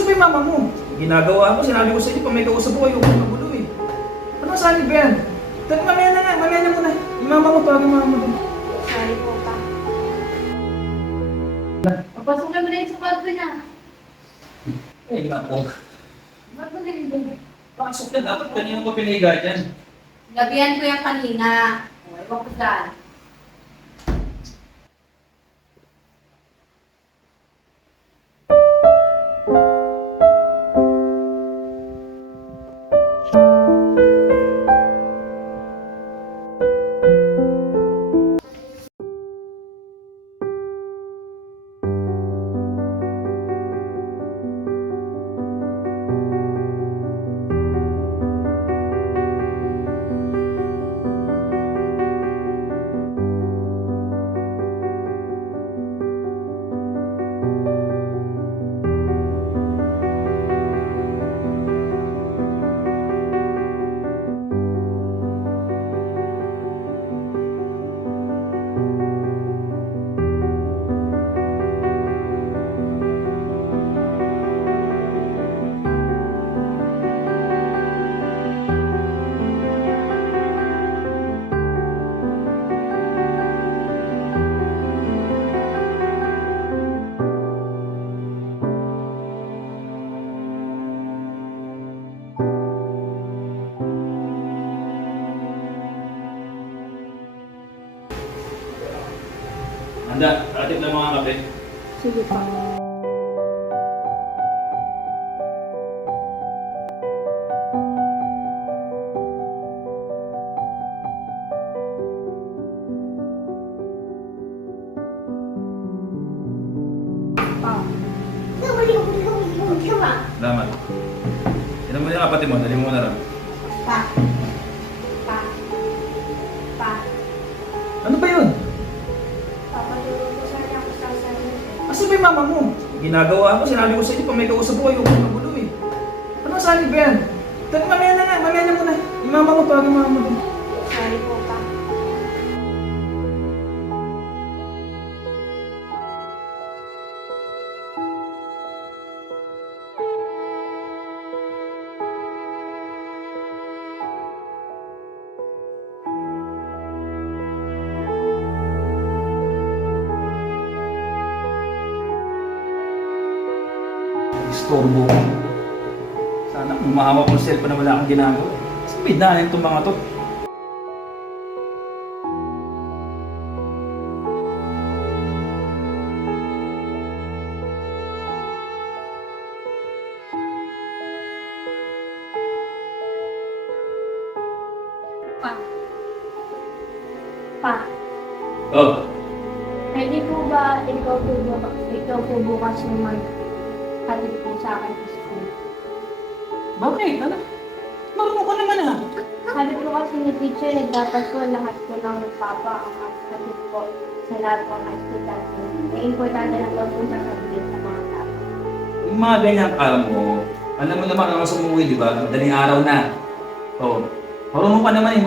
Asa ba yung mama mo? Ginagawa mo, sinabi ko sa inyo, pag may kausap ko, ayoko magulo eh. Ano saan ba yan? Tag, mamaya na nga, mamaya na muna. Yung mama mo, mo mama mo. Sorry po pa. Papasukin mo na yung sa kwarto niya. Eh, nga po. Ba't mo nilibig? Pasok na, dapat kanina ko piniga dyan. Gabihan ko yan kanina. Ewan ko dyan. Handa, atip na mga kape. Sige pa. Salamat. Ilan mo yung kapatid mo, dali mo na lang. Pa. Pa. Pa. Ano ba yun? Yung mama mo? Ginagawa mo, sinabi ko sa inyo, pag may kausap ko, ayoko magulo eh. Ano saan ba yan? Tag, mamaya na nga, mamaya na muna. Yung mama mo, tawagin mama mo. Sorry po pa. Istorbo ko. Sana kung mahawak ko ng cellphone na wala akong ginagawa. Sabi na itong mga to. Pa. Pa. Oh, Pwede po ba ikaw po, bu- ikaw po bukas yung mag hatid po sa akin sa school? bakit? Ano? Marunong ko naman ah. Sabi po kasi ni teacher, eh, dapat po lahat po ng papa ang hatid po sa lahat po ng estudyante. May importante na daw po sa mga tao. Yung mga ganyan alam mo, alam mo naman ako sumuwi, di ba? Madaling araw na. Oo. Marunong ka naman eh.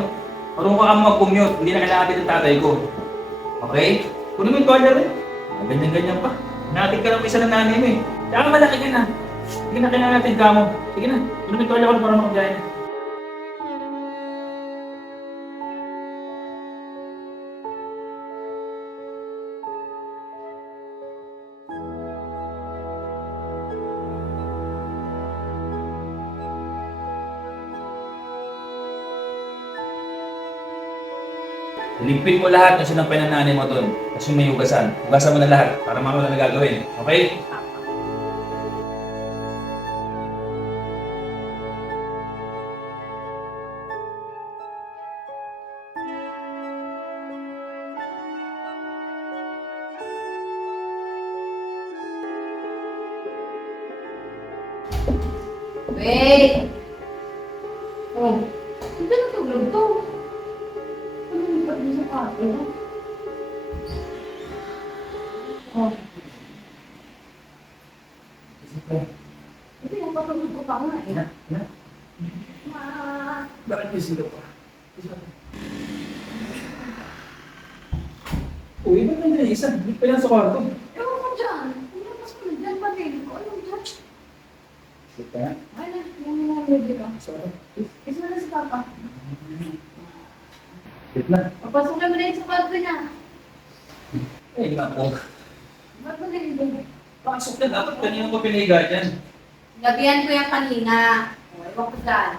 Marunong ka ang mag-commute. Hindi na kailangan ng tatay ko. Okay? Kunin mo yung toilet eh. Ah, Ganyan-ganyan pa. Natin ka lang isa ng nanay mo eh. Tsaka malaki ka na. Sige na, kailangan natin ka mo. Sige na. Yung toilet ko para makagaya. Ligpit mo lahat ng sinampay ng nanay mo doon. Yung may hugasan. Hugasan mo na lahat para mamaya na gagawin. Okay? Wait! Oh, hindi na tulog to. Ano yung pati sa kwarto? Oh. Ito yung patulog ko pa nga eh. Ma... Bakit may sila pa? Uy, ba't nandiyan yung isa? Hindi pa yan sa kwarto. Ewan ko dyan. Pinapas ko na dyan. Pamili ko. Anong dyan? Sit ka. Baby ko. Sorry. Gusto na si Papa. Sit na. Papasok mo na yung sa kwarto niya. Eh, nako. Ba't mo nilibig? Pasok na. Dapat kanina ko piniga dyan. Gabihan ko yan kanina. O, Ewan ko dyan.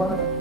вот